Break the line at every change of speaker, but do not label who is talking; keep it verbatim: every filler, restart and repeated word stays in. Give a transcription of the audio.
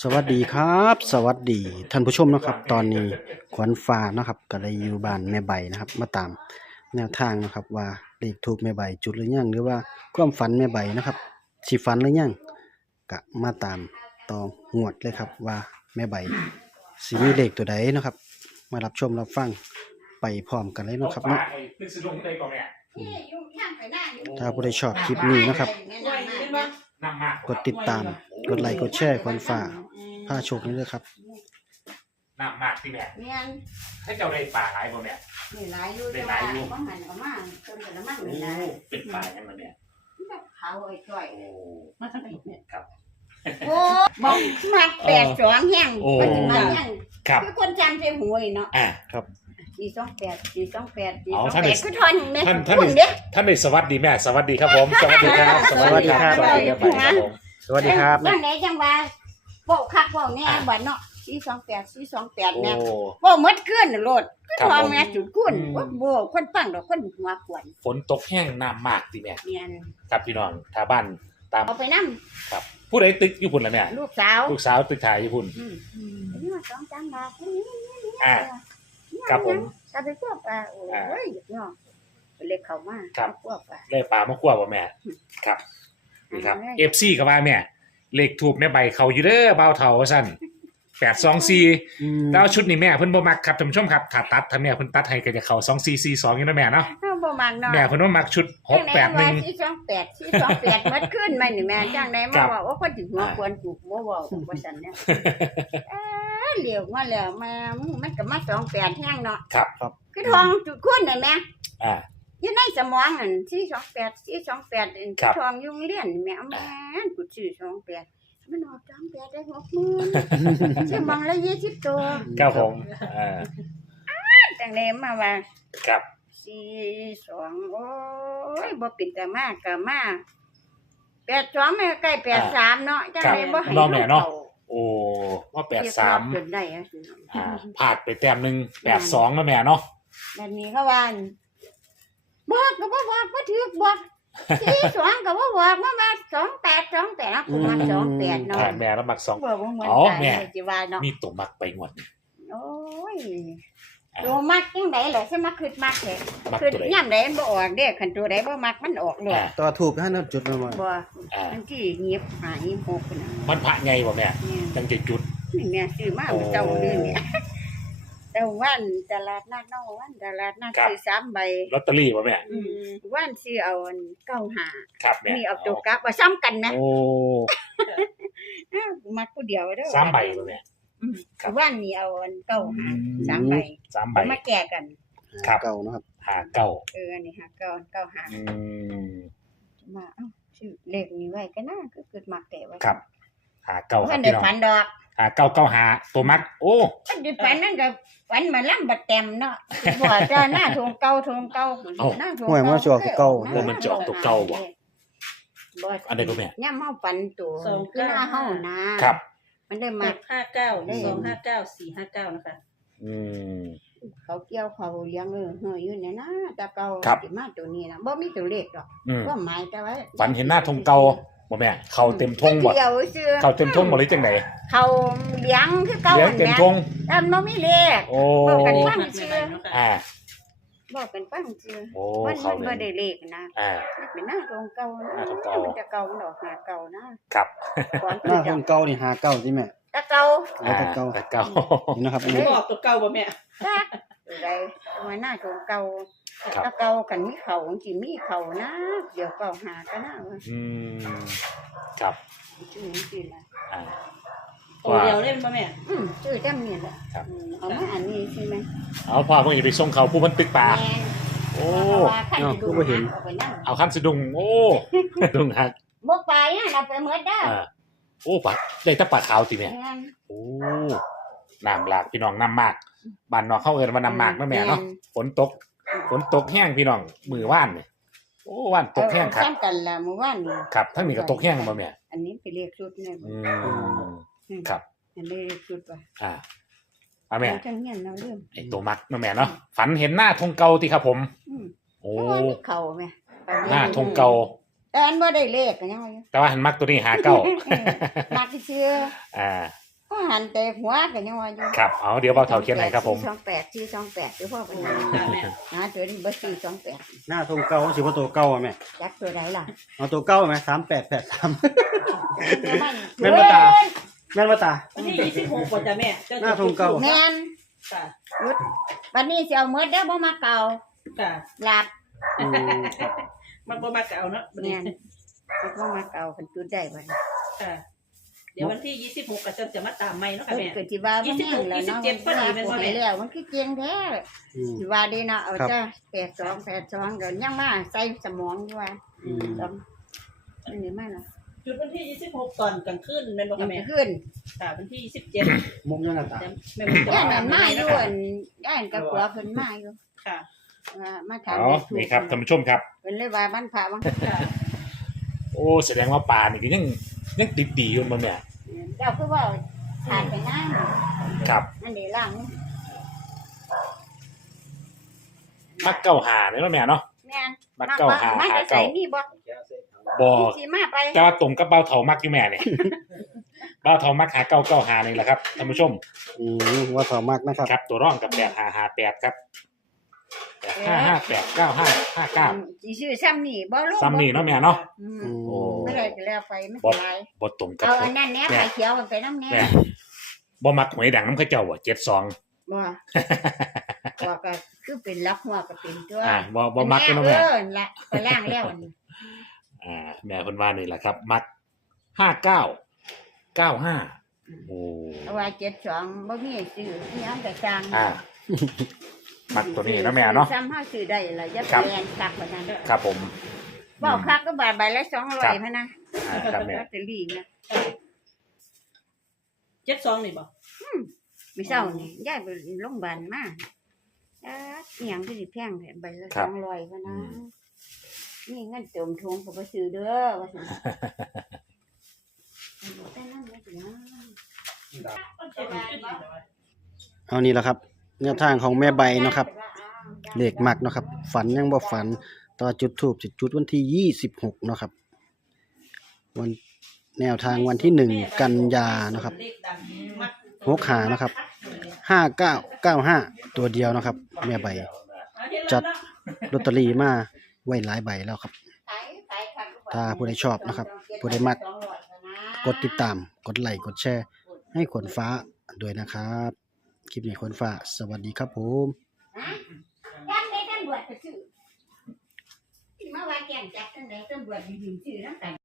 สวัสดีครับ สวัสดีท่านผู้ชมนะครับ ตอนนี้ขวัญฟ้านะครับก็ได้อยู่บ้านแม่ใบนะครับ มาตามแนวทางนะครับว่าเลขทูปแม่ใบจุดหรือยังหรือว่าความฝันแม่ใบนะครับสิฝันหรือยังก็มาตามต่องวดเลยครับว่าแม่ใบสิมีเลขตัวใดนะครับ มารับชมรับฟังไปพร้อมกันเลยเนาะครับเนาะถ้าผู้ใดชอบคลิปนี้นะครับกดติดตามกดไลค์กดแชร์ขวัญฟ้าผ้าโชคนี้เลยครับ
น้ำมากที่แม่
เมียน
ให้เจ้าได้ป่าหลายบ่แม่
นี่หลายอยู่ได้หลายอยู่บ่หันก็มาจนแต่ละมันนี่นะ
เป็นป่าจังได๋แม่
เขาไอ้จ้อย
โอ้
มาทางนี้เนี่ย
ครับ
โอ้บ่มักแปดสองแห้งปัจจุบันแห้งคือคนจำใส่หูยเนาะ
อ่าครับ
สี่สองแปด สี่สองแปด สี่สองแปดคือทอนแม่
ท่านท่านท่านได้สวัสดีแม่สวัสดีครับผมสวัสดีครับ
สวัสดีครับสวัสดีครับสวัสดีครับ
จังได๋จังว่าโปะคักโปะแน่บัดเนาะสี่สองแปด สี่สองแปดแม่
โอ้
โปะหมดคืนโลดคือทองแม่จุดคุณบ่คนฟังดอกคนหัวขวน
ฝนตกแห้งน้ำมากติแม่
เมียน
ครับพี่น้องถ้าบ้านตาม
เอาไปนำ
ครับผู้ใดตึกอยู่พุ่นล่ะแม่
ลูกสาว
ลูกสาวตึกถ่ายอยู่พุ่น
อืมนี่ว่าสองจังบาท
อ่าครับผม
ก็ไปควบอ่ะโอ้ยเนาะเล็กเข้ามาควบอ่ะ
ได้ปลามาคั่วบ่แม่ครับนี่ครับ เอฟ ซี ก็ว่าแม่เลขทูบแม่ใบเขาอยู่เด้อเบาเฒ่าว่าซั่นแปดสองสี่แล้วชุดนี้แม่เพิ่นบ่มักครับท่านผู้ชมครับถ้าตัดถ้าแม่เพิ่นตัดให้ก็จะเข้าสองสี่สี่สองอยู่นะแม่เนาะ
บ่มักเนาะ
แม่เพิ่นบ่มักชุดหกแปดหนึ่ง
สี่สองแปด สี่สองแปดหมดขึ้นมานี่แม่จังได๋มาว่าว่าคนสิหัวควรถูกบ่เว้าว่าซั่นเนี่ยเอ๊ะเหลียวมาแล้วมามันก็มาสองแปดแฮงเนาะ
ครับครับ
คือทองจุดคุณได้แม่
อ่า
อยู่ในสมองนั่นสี่สองแปด สี่สองแปดทองยุงเลี้ยนแม่แม่กูชื่อสองแปดมันออกสองแปดได้หกหมื่นชื่อมังละยี่สิบตัว
ครับผมอ่า
จังได๋มาว่า
ครับ
สี่สองโอ้ยบ่เป็นตามากก็มาแปดสองแม่ใกล้แปดสามเนาะจังได๋บ่ให้
แม่เนาะโอ้ว่าแปดสาม
จนได้อ่ะ
อ่าพลาดไปแต้มนึงแปดสองนะแม่เนาะ
แบบนี้เขาว่าบอกก็บ่บอกบ่ถูกบอกสี่สองก็บ่บอกมาว่าสองแปด สองแปดกูมักสองแปดเนาะ
แม่แล้วมักสอง
อ๋อแม่สิว่าเนาะ
มีตัวมักไปงวด
โอ้ยตัวมักจังได๋ล่ะสิมาคิดมักแท้คือยามใดมันบ่ออกเด้คันตัวใดบ่มักมันออกเลย
ตัวถูกฮะเนาะจุดมาบ่
บ่มันสิเงียบหายหกน่ะ
มันพระไงบ่แม่จังจะจุด
นี่แม่ซื้อมาเจ้าเด้อเนี่ยแต่วันตลาดนัดเนาะวันตลาดนัดซื้อสามใบ
ลอตเตอรี่บ่แม่
อืมวันซื้อเอาอันเก้าห้า
ครับแม่
นี่เอาตัวกลับว่าซ้ำกันนะ
โอ้
อ้าวมักผู้เดียวเด้อ
สามใบบ่แม่
อืมวันนี้เอาอันเก้าห้าสามใบ
สามใบ
มาแก้กัน
ครับ
เก้าเนาะครับ
ห้าเก้า
เอออันนี้ห้าเก้า เก้าห้า
อืม
มาเอ้าชื่อเลขนี้ไว้ก็น่าคือเกิดมักแต่ไว้
ครับห้าเก้าครับ
พี่น้องฝันดอก
ห้าเก้า เก้าห้าตัวมักโอ้
มันดิฝันนั่นก็ฝันมาลำบัดเต็มเนาะบ่จะหน้าทงเก่าทงเก่าหน้าทง
เก่าห้วยมาจอกตัวเก่า
บ่มันจอกตัวเก่าบ่
บ่
อันใดก็แม่
ย่ำเฮาฝันตัวคือหน้าเฮานะครับมันได้มา
ห้าเก้า สองห้าเก้า สี่ห้าเก้านะคะ
อืม
เขาเกี่ยวเขาเลี้ยงเออเฮยอยู่เนี่ยนะแต่เก่าสิมาตัวนี้นะบ่มีตัวเลขดอกบ่หมายแต่ว่า
ฝันเห็นหน้าทงเก่าบ่แม่เขาเต็มทงบ่เขาเต็มทงบ่หรือจังได๋
เขาเลี้ยงคือเก่า
เลี้ยงเต็มทง
แต่บ่มีเลข
โอ้
บอกกันฟังซื่อ
อ่า
บอกกันฟังซื่อ
โอ้
เขาบ่ได้เลขนะ
อ่า
เป็นหน้าทงเก่าหน้าทงเก่ามันจะเก่ามันดอกหาเก่านะครับ
หน้าทงเก่านี่หาเก่าสิแม่
ตะเก่า
ตะเก่า
ตะเก่า
นี่นะครับ
อันนี้บอกตัวเก่าบ่แม่
จักได้ว่าหน้าทงเก่าตะเก่ากันมีเขาสิมีเขานะเดี๋ยวเก่าหาก็น่า
อืมครับ
ชื่อชื่อนะ
อ่า
ตัวเดียวเล่นป่ะแม่
อืมชื่อจำเนี่ยแหละเอามาอันนี้ใช่ไหม
เอาพ่อเพิ่งไปส่งเขาผู้มันตึกป่าโอ้
เนาะก็บ่เห็น
เอาคันสะดุงโอ้ดุงฮัก
บ่ไปนะเราไปหมดเด้อ
โอ้ปะได้แต่ปลาขาวติแม่โอ้น้ำหลากพี่น้องน้ำมากบ้านนอกเข้าเอิ้นว่าน้ำมากเนาะแม่เนาะฝนตกฝนตกแห้งพี่น้องมื้อวานนี่โอ้ว่านตกแห้งครับ
ซ้ำกันล่ะมื้อวานนี่
ครับทั้งนี้ก็ตกแห้งบ่แม่
อันนี้ไปเรียกชุดเนี่ย
อืมครับ
อันนี้ชุดว่า
อ่าอ่าแม่
จังเงี้ยเนาะเรื่อง
ไอ้ตัวมักเนาะแม่เนาะฝันเห็นหน้าธงเก่าติครับผมโอ้
เขาแม่
หน้าธงเก่า
แต่อันบ่ได้เลขก็ยัง
แต่ว่าหันมักตัวนี้หาเก้า
มักซื่อ
อ่า
ก็หันแต่หัวกันยังว่าอยู่
ครับเอาเดี๋ยวเบาเถาเขียนให้ครับผม
สองแปดสี่สองแปดหรือพ่อเป็นหา
จ้าแม่
หาตัวนี้เบอร์สี่สองแปด
หน้าทงเก่าสิบ่ตัวเก่าอะแม่
จักตัวใดล่ะ
เอาตัวเก่าไหมสามแปดแปดสาม แม่
แม่
นบ่ตา แม่นบ่ตา
วันที่ยี่สิบหกป่ะจ้าแม่จ้
หน้าทุ่งเก่า
แม่น
ค่ะ
รุดวันนี้สิเอาเมื่อเด้อบ่มาเก่า
ค่ะ
หลับ
อืมครับ
มันบ่มาเก่าเนาะวัน
แม่
นี้
นบ่มาเก่าเพิ่นจุดได้บัดนี้
ค่ะ เดี๋ยววันที่ยี่สิบหกก็จะจะมาตามใหม่เนาะค่ะ
เพิ่น
แม่
ก็สิว่าบ่แห้งแล้วเนาะ
ยี่สิบหกยี่สิบเจ็ดพอดีแม่นบ่แม่
ไปแล้วมันคือเก่งแท้
อืม
สิว่าดีเนาะเอา
ครับ
จ้ะแปดสองแปดสองก็ยังมาใส่สมองอยู่ว่า
อืม
ต้องอันนี้มาเนาะ
จุดวันที่ยี่สิบหกตอนกลางคืนแม่นบ่
ยั
ค่ะ
ง
แม่
ขึ้น
ค่ะวันที่ยี่สิบเจ็ด
มุมยังไงตา
แม่มันจะ
ย่าน
ตา
นั้
ม
น
ให
มา
ม่
อ
เนาะ
ยู่
ค่ะ
อันย่านกับผัวเพิ่นมาอยู่
ค่ะ
ว่ามา
เอา
ทำเลขถูก
นี่ครับท่านผู้ชมครับ
เพิ่นเลยว่ามันพระมัน
ค่ะ
โอ้แสดงว่าปลานี่ก็ยังยังติดดีอยู่บ่แม่
เจ้าคือว่าขาดไปนั่ง
ครับ
อันนี้ล่างนี่
มักเก้าหาเนี่ยเนาะแม่เนาะ
แม่น
มักเก้าหา
มา
หา
จะใส่
เก้า
นี่บ่
บ่
สิมาไป
แต่ว่าตรงกับเบาเถามักอยู่แม่เนี่ย เบาเถามักหาเก้าเก้าหานี่แหละครับท่านผู้ชม
อืมว่าสอมากนะครับ
ครับตัวร่องกับแปดหาหาแปดครับแปดห้าห้าแปดเก้าห้าห้าเก้า
สิชื่อซ้ำนี่บ่ลง
ซ้ำนี่เนาะแม่เนาะ
อืม
อืม
โอ้
ไม่ได้ก็แล้วไปไม่
บ่
เป็นไร
บ่ตรงกับ
เอาอันนั้นแหน่ไข่เขียวมันไปน้ำแหน่
แม่บ่มักหวยดังน้ำเข้าเจ้าว่ะเจ็ดสอง
บ่บ่ก็คือเป็นลักหัวก็เป็นตัว
อ่าบ่บ่มักเนาะแม่
เออละไปล่างแล้วอันนี้
อ่าแม่เพิ่นว่านี่แหละครับ มักห้าเก้าเก้าห้าโอ้
เอาไว้เจ็ดสองบ่มีซื้อที่ยังแต่สร้าง
อ่า มักตัวนี้เนาะแม่เนาะ
ซ้ำห้าซื้อได้ล่ะอย่า
ครับ
ไปแรงคักกว่านั้นเด้อ
ครับผม
บ่คักก็บาทใบละสองร้อยพะนะ
อ่าครับแม่
ลอตเตอรี่นะ
เจ็ดสองนี่บ่
ไม่เศร้านี่ย้ายไปโรงพยาบาลมาอ่าอีหยังก็สิแพงแท้ใบละสองร้อยพะนะนี่เงินเติมทุงก็บ่ซื้อเด้อว่าซั่นแต่นั่นไม่ถึงนะ
เอานี่แหละครับแนวทางของแม่ใบเนาะครับเลขมักเนาะครับ ฝันยังบ่ฝันต่อจุดทูบสิจุดวันที่ยี่สิบหกเนาะครับ วันแนวทางวันที่หนึ่งกันยาเนาะครับหกหานะครับห้าเก้าเก้าห้าตัวเดียวเนาะครับ แม่ใบจัดลอตเตอรี่มาไว้หลายใบแล้วครับ ถ้าผู้ใดชอบนะครับผู้ใดมัก กดติดตามกดไลค์กดแชร์ให้ขนฟ้าด้วยนะครับ คลิปนี้ขนฟ้าสวัสดีครับผม
จังได้ตำรวจก็ซื้อมาว่าแก่งจับจังได๋ตำรวจยืนซื้อนำกัน